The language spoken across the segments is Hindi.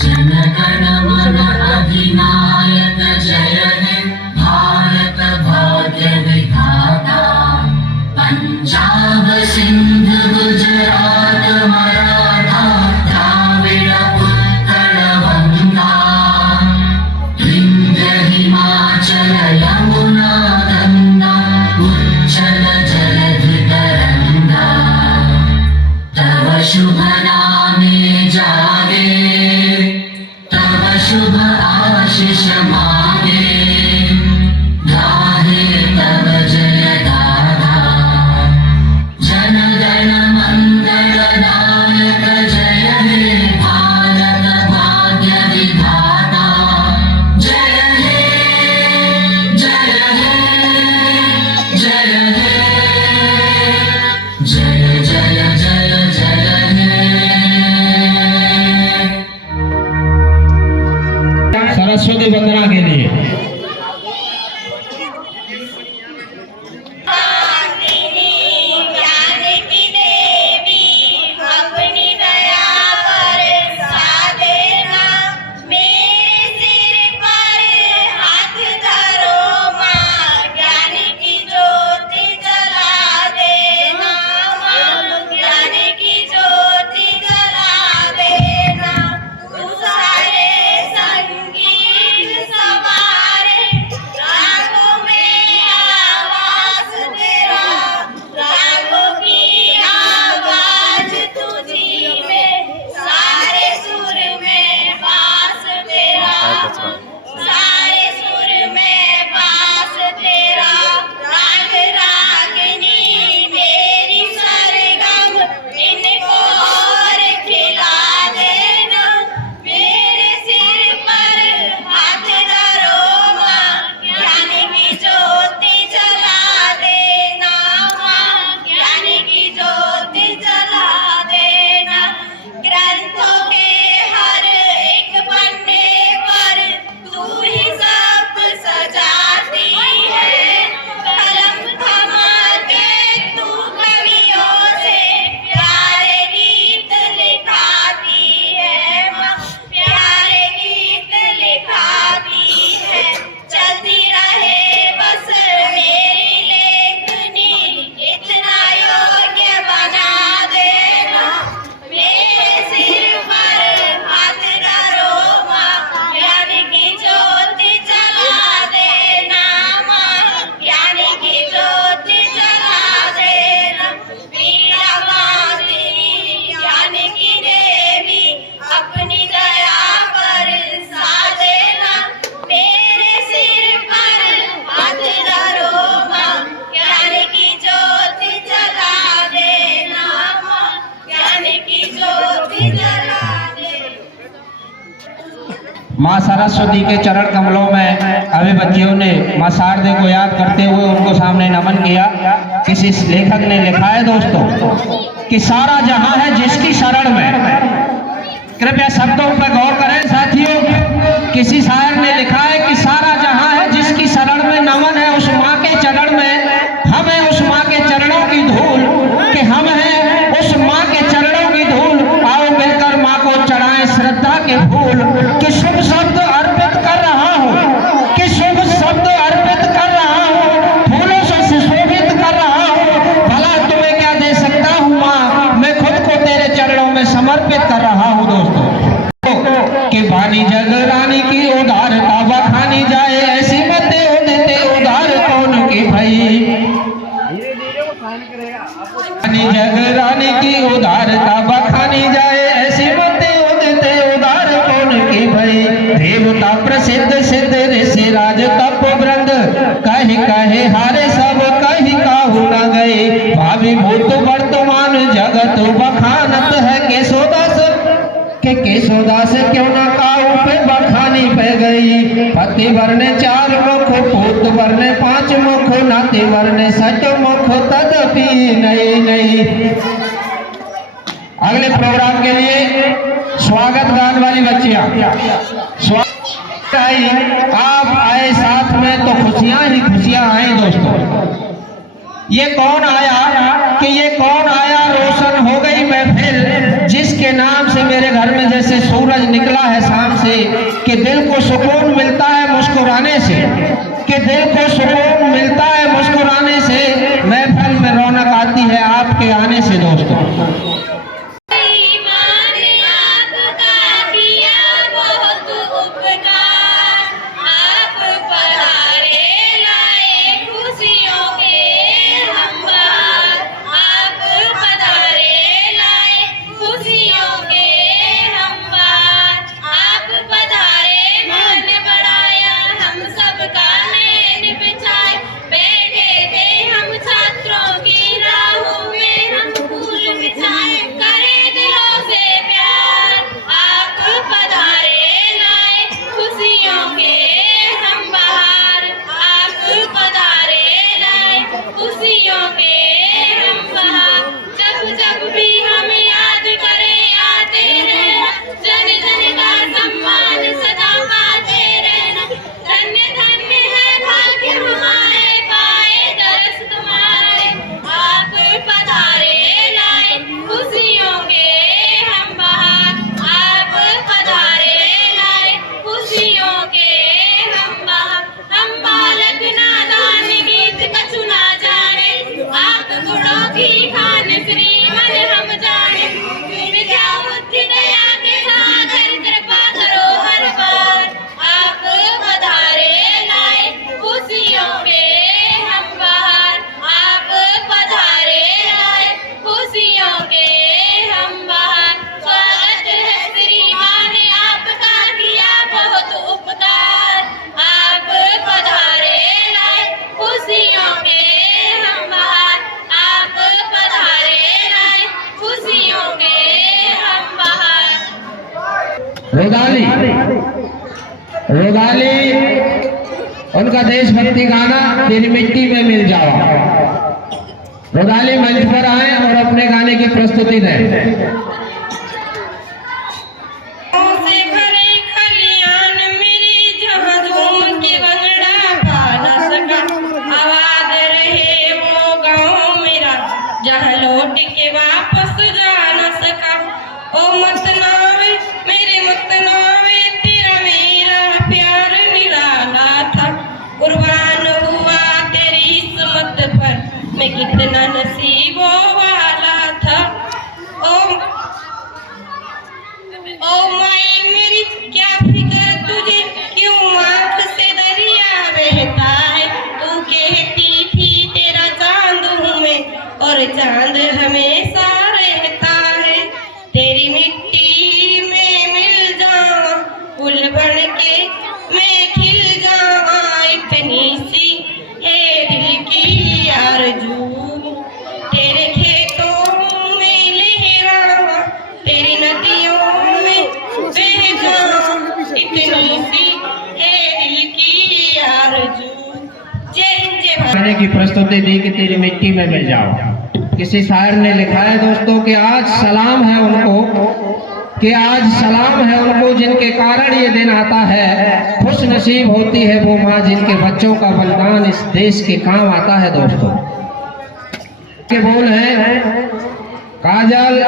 जनगण मन अधिनायक जय हे भारत भाग्य विधाता। पंजाब सिंध गुजरात मराठा द्राविड़ उत्कल वंगा। विंध्य हिमाचल यमुना गंगा उच्चल जलधि तरंगा। तव शुभ नामे जागे शुभ आशीष मांगे। गाहे तब जय गाथा जन गण मंगल दायक जय हे भारत भाग्य विधाता। जय हे जय हे जय हे जय जय जय जय हे। सरस्वती वंदना के लिए माँ सरस्वती के चरण कमलों में अभी बच्चियों ने माँ शारदे को याद करते हुए उनको सामने नमन किया। किसी लेखक ने लिखा है दोस्तों कि सारा जहां है जिसकी शरण में। कृपया शब्दों पर गौर करें साथियों। किसी शायर ने लिखा है कि सारा जहां है जिसकी शरण में, नमन है उस माँ के चरण में। हम है उस माँ के चरणों की धूल, कि हम है उस माँ के चरणों की धूल। आओ मिलकर माँ को चढ़ाएं श्रद्धा के फूल। कि शुभ शब्द अर्पित कर रहा हूँ, कि शुभ शब्द अर्पित कर रहा हूँ, फूलों से सुशोभित कर रहा हूँ। भला तुम्हें क्या दे सकता हूँ माँ, मैं खुद को तेरे चरणों में समर्पित कर रहा हूँ दोस्तों। कि भानी जग रानी की उदारता बखानी जाए, ऐसी मते उदते उदार कौन की भई। भानी जग रानी की उदारता बखानी जाए, ऐसी मते उदते उदार कौन की भई। देवता प्रसिद्ध सिद्ध ऋषि राज तप वृंद, कहे कहे हारे सब कहीं काहू न गए। भावी भूत वर्तमान जगत बखानत है केशोदास, के केशोदास क्यों न काऊ पे बखानी पे गई। पति वरने 4 मुख, पूत वरने 5 मुख, नाती वरने 6 मुख, तदपि नहीं नहीं। अगले प्रोग्राम के लिए स्वागत गान वाली बच्चियां आप आए साथ में तो खुशियां ही खुशियां आए दोस्तों। ये कौन आया रुदाली रुदाली उनका देशभक्ति गाना तेरी मिट्टी में मिल जाओ। रुदाली मंच पर आए और अपने गाने की प्रस्तुति दें। जहाँ लौट के वापस जा न सका, ओ मत नावे मेरे मत नावे, तेरा मेरा प्यार निराला था, कुर्बान हुआ तेरी इस्मत पर, मैं कितना नसीबों वाला था। ओ माई मेरी क्या फिक्र तुझे, क्यों आँख से दरिया बहता है, तू कहती थी तेरा चांद हूँ मैं और चांद हमेशा रहता है, तेरी मिट्टी में मिल जाऊं फूल बन के मैं खिल जाऊं, इतनी सी है दिल की आरज़ू, तेरे खेतों में लहराऊं, तेरी नदियों में बह जाऊं, इतनी सी है दिल की आरज़ू। गाने की प्रस्तुति दी कि तेरी मिट्टी में मिल जाओ। किसी शायर ने लिखा है दोस्तों कि आज सलाम है उनको, कि आज सलाम है उनको जिनके कारण ये दिन आता है, खुश नसीब होती है वो माँ जिनके बच्चों का बलिदान इस देश के काम आता है। दोस्तों के बोल हैं काजल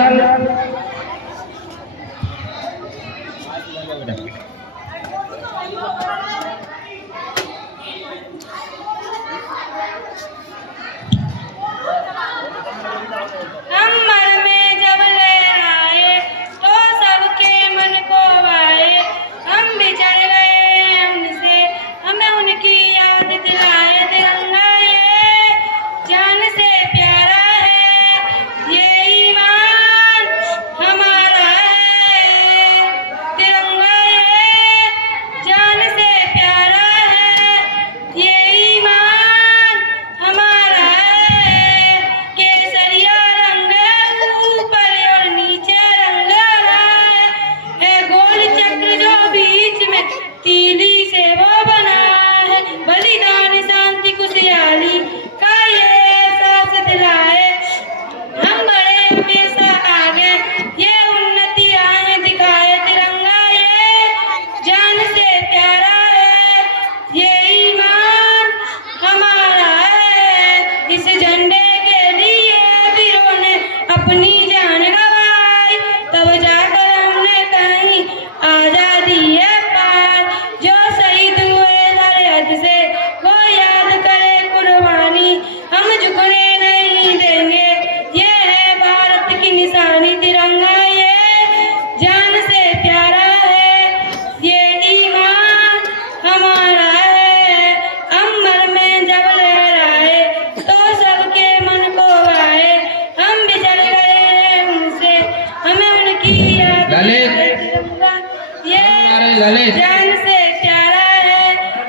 ललित जान से प्यारा है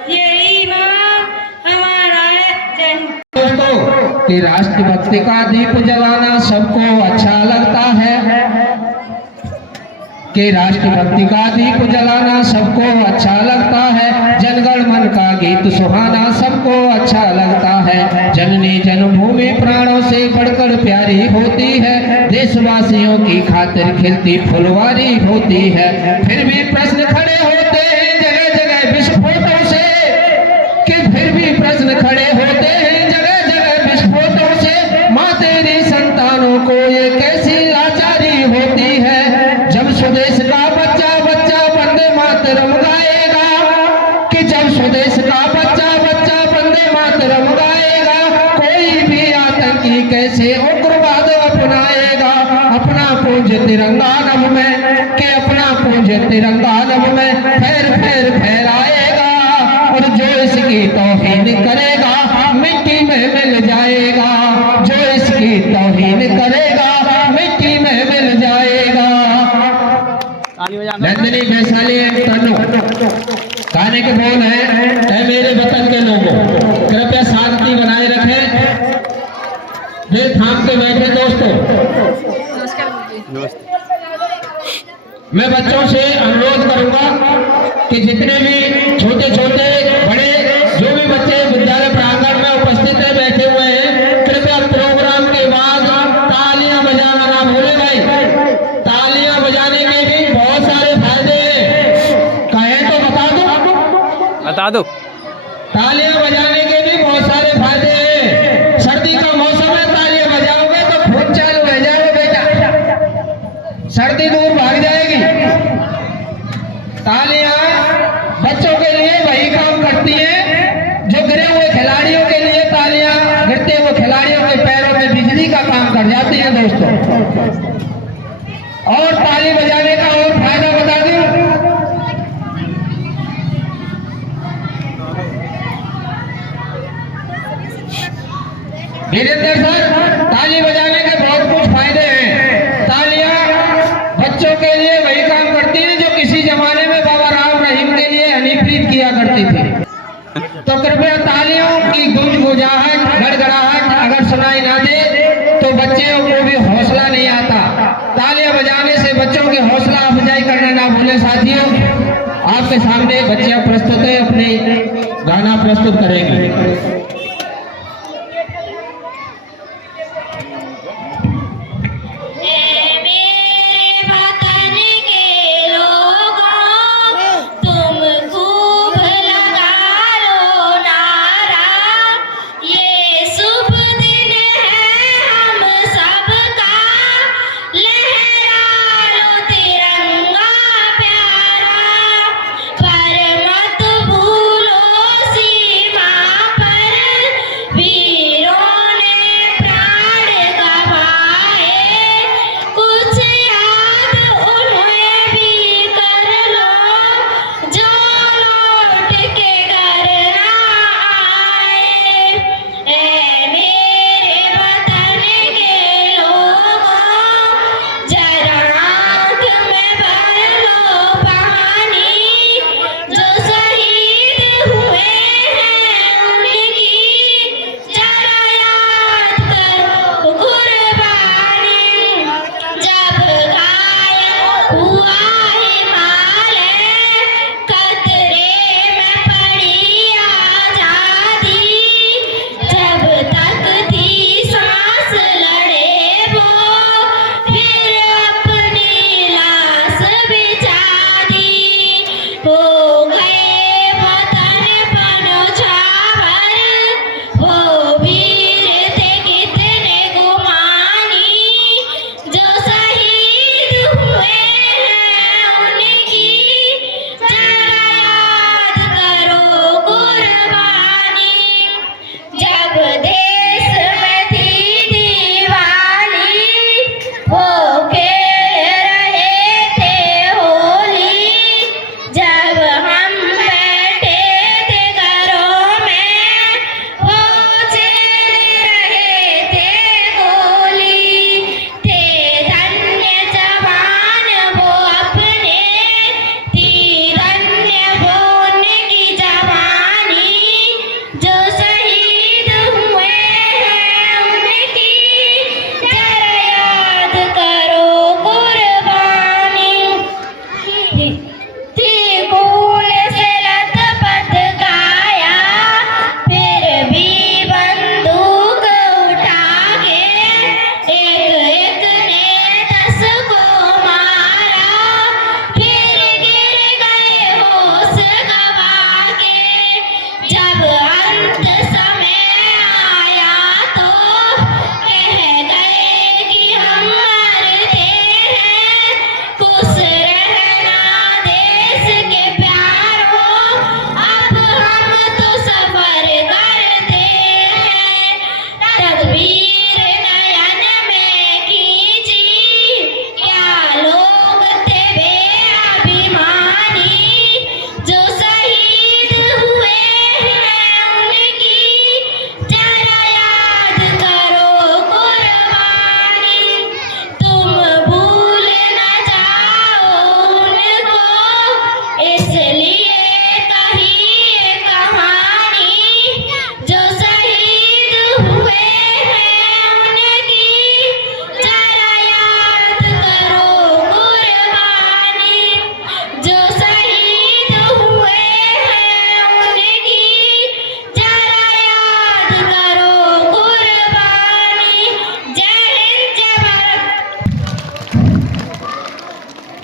ये ईमान हमारा है। दोस्तों कि राष्ट्रभक्ति का दीप जलाना सबको अच्छा लगता है, कि राष्ट्रभक्ति का दीप जलाना सबको अच्छा लगता है, जनगण मन का गीत सुहाना सबको अच्छा लगता है, जननी जन्मभूमि प्राणों से बढ़कर प्यारी होती है, देशवासियों की खातिर खिलती फुलवारी होती है, फिर भी प्रश्न खड़े होते हैं जगह जगह विस्फोटों से, कि फिर भी प्रश्न खड़े होते हैं जगह जगह विस्फोटों से, माँ तेरी संतानों को ये कैसी लाचारी होती है, जब स्वदेश का बच्चा बच्चा वंदे मातरम गाएगा, कि जब स्वदेश का बच्चा बच्चा वंदे मातरम गाएगा, कोई भी आतंकी कैसे उग्रवाद अपनाएगा, अपना पूंज तिरंगा नभ में, कि अपना पूंज तिरंगा नभ में फैर फैर फहराएगा, और जो इसकी तौहीन करेगा मिट्टी में मिल जाएगा, जो इसकी तौहीन करेगा मिट्टी में मिल जाएगा। नंदिनी वैशाली तनु गाने के बोल हैं, ऐ मेरे वतन के लोगों कृपया शांति बनाए रखें, वे थाम के बैठे। दोस्तों मैं बच्चों से अनुरोध करूंगा कि जितने भी छोटे छोटे बड़े जो भी बच्चे विद्यालय प्रांगण में उपस्थित है बैठे हुए हैं, कृपया प्रोग्राम के बाद तालियां बजाना ना भूले भाई। तालियां बजाने के भी बहुत सारे फायदे हैं, कहें तो बता दो। तालियां बजाने के भी बहुत सारे फायदे हैं। सर्दी का मौसम है, तालियां बजाओगे तो खून चालू हो जाओगे बेटा, सर्दी दूर भाग जाएगी। तालियां बच्चों के लिए वही काम करती हैं जो गिरे हुए खिलाड़ियों के लिए तालियां गिरते हुए खिलाड़ियों के पैरों में बिजली का काम कर जाती है दोस्तों। और ताली बजाने का और फायदा बता दूं, वीरेंद्र सर, ताली बजाने के बहुत कुछ फायदे हैं। तालियां बच्चों के लिए वही काम करती है जो किसी जमाने में बाबा राम रहीम के लिए हनीप्रीत किया करती थी। तो कृपया तालियों की गुंजाहट गड़गड़ाहट अगर सुनाई ना दे तो बच्चों को भी हौसला नहीं आता। तालियां बजाने से बच्चों की हौसला अफजाई करना ना भूलें साथियों। आपके सामने बच्चियां प्रस्तुत है, अपने गाना प्रस्तुत करेंगे। वीरों ने प्राण गवाया।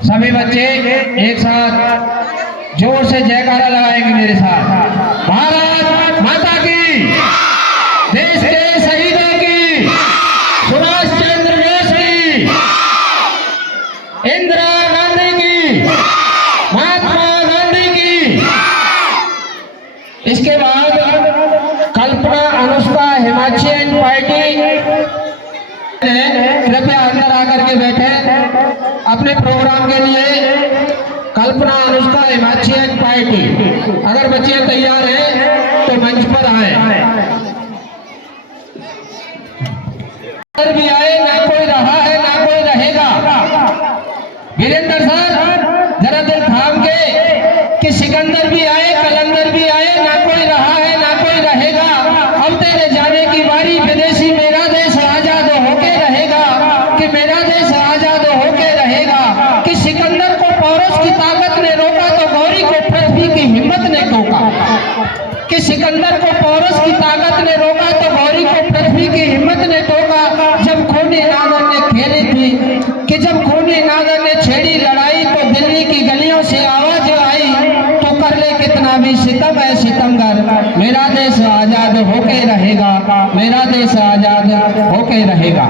सभी बच्चे एक साथ जोर से जयकारा लगाएंगे मेरे साथ। भारत माता की, देश के शहीदों की, सुभाष चंद्र बोस की, इंदिरा गांधी की, महात्मा गांधी की। इसके बाद कल्पना अनुष्का हिमाचल पार्टी कृपया अंदर आकर के बैठे अपने प्रोग्राम के लिए। कल्पना अनुष्का हिमाचल पार्टी, अगर बच्चे तैयार हैं तो मंच पर आए। भी आए, ना कोई रहा है ना कोई रहेगा। वीरेंद्र सर जरा दिल थाम के कि सिकंदर भी आए, कलंदर भी आए, ना कोई रहा है ना कोई रहेगा। अब तेरे जाने की बारी विदेशी, मेरा देश आजाद होके रहेगा, कि मेरा देश आजाद होके रहेगा। कि सिकंदर को पौरस की ताकत ने रोका तो गौरी को पृथ्वी की हिम्मत ने टोका। कि सिकंदर को पौरस की ताकत ने रोका तो गौरी को पृथ्वी की हिम्मत ने टोका। जब खूनी नागर ने खेली थी, कि जब खूनी नागर ने छेड़ी लड़ाई तो दिल्ली की गलियों से आवाज आई, तो कर ले कितना भी सितम है सितमगर, मेरा देश आजाद होके रहेगा, मेरा देश आजाद होके रहेगा।